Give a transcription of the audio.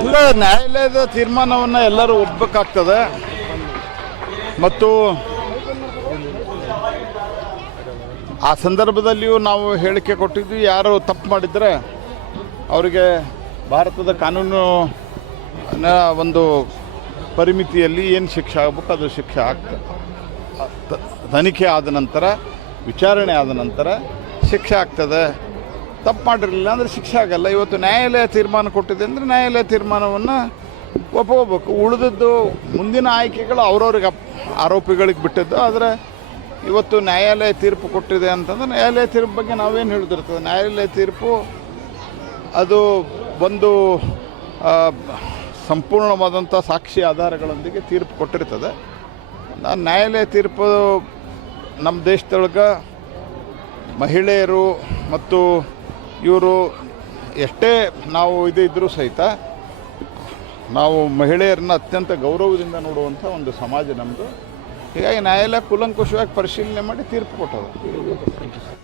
ಇಲ್ಲ, ನ್ಯಾಯಾಲಯದ ತೀರ್ಮಾನವನ್ನು ಎಲ್ಲರೂ ಒಪ್ಪಬೇಕಾಗ್ತದೆ. ಮತ್ತು ಆ ಸಂದರ್ಭದಲ್ಲಿಯೂ ನಾವು ಹೇಳಿಕೆ ಕೊಟ್ಟಿದ್ವಿ, ಯಾರು ತಪ್ಪು ಮಾಡಿದರೆ ಅವರಿಗೆ ಭಾರತದ ಕಾನೂನು ಒಂದು ಪರಿಮಿತಿಯಲ್ಲಿ ಏನು ಶಿಕ್ಷೆ ಆಗಬೇಕು ಅದು ಶಿಕ್ಷೆ ಆಗ್ತದೆ. ತನಿಖೆ ಆದ ನಂತರ, ವಿಚಾರಣೆ ಆದ ನಂತರ ಶಿಕ್ಷೆ ಆಗ್ತದೆ. ತಪ್ಪು ಮಾಡಿರಲಿಲ್ಲ ಅಂದರೆ ಶಿಕ್ಷೆ ಆಗಲ್ಲ. ಇವತ್ತು ನ್ಯಾಯಾಲಯ ತೀರ್ಮಾನ ಕೊಟ್ಟಿದೆ ಅಂದರೆ ನ್ಯಾಯಾಲಯ ತೀರ್ಮಾನವನ್ನು ಒಪ್ಕೋಬೇಕು. ಉಳಿದದ್ದು ಮುಂದಿನ ಆಯ್ಕೆಗಳು ಅವ್ರವ್ರಿಗೆ ಆರೋಪಿಗಳಿಗೆ ಬಿಟ್ಟಿದ್ದು. ಆದರೆ ಇವತ್ತು ನ್ಯಾಯಾಲಯ ತೀರ್ಪು ಕೊಟ್ಟಿದೆ ಅಂತಂದ್ರೆ ನ್ಯಾಯಾಲಯ ತೀರ್ಪು ಬಗ್ಗೆ ನಾವೇನು ಹೇಳಿದಿರ್ತದೆ. ನ್ಯಾಯಾಲಯ ತೀರ್ಪು ಅದು ಒಂದು ಸಂಪೂರ್ಣವಾದಂಥ ಸಾಕ್ಷಿ ಆಧಾರಗಳೊಂದಿಗೆ ತೀರ್ಪು ಕೊಟ್ಟಿರ್ತದೆ. ನ್ಯಾಯಾಲಯ ತೀರ್ಪು ನಮ್ಮ ದೇಶದೊಳಗೆ ಮಹಿಳೆಯರು ಮತ್ತು ಇವರು ಎಷ್ಟೇ ನಾವು ಇದ್ದರೂ ಸಹಿತ ನಾವು ಮಹಿಳೆಯರನ್ನ ಅತ್ಯಂತ ಗೌರವದಿಂದ ನೋಡುವಂಥ ಒಂದು ಸಮಾಜ ನಮ್ಮದು. ಹೀಗಾಗಿ ನ್ಯಾಯಾಲಯ ಕೂಲಂಕುಷವಾಗಿ ಪರಿಶೀಲನೆ ಮಾಡಿ ತೀರ್ಪು ಕೊಟ್ಟರು.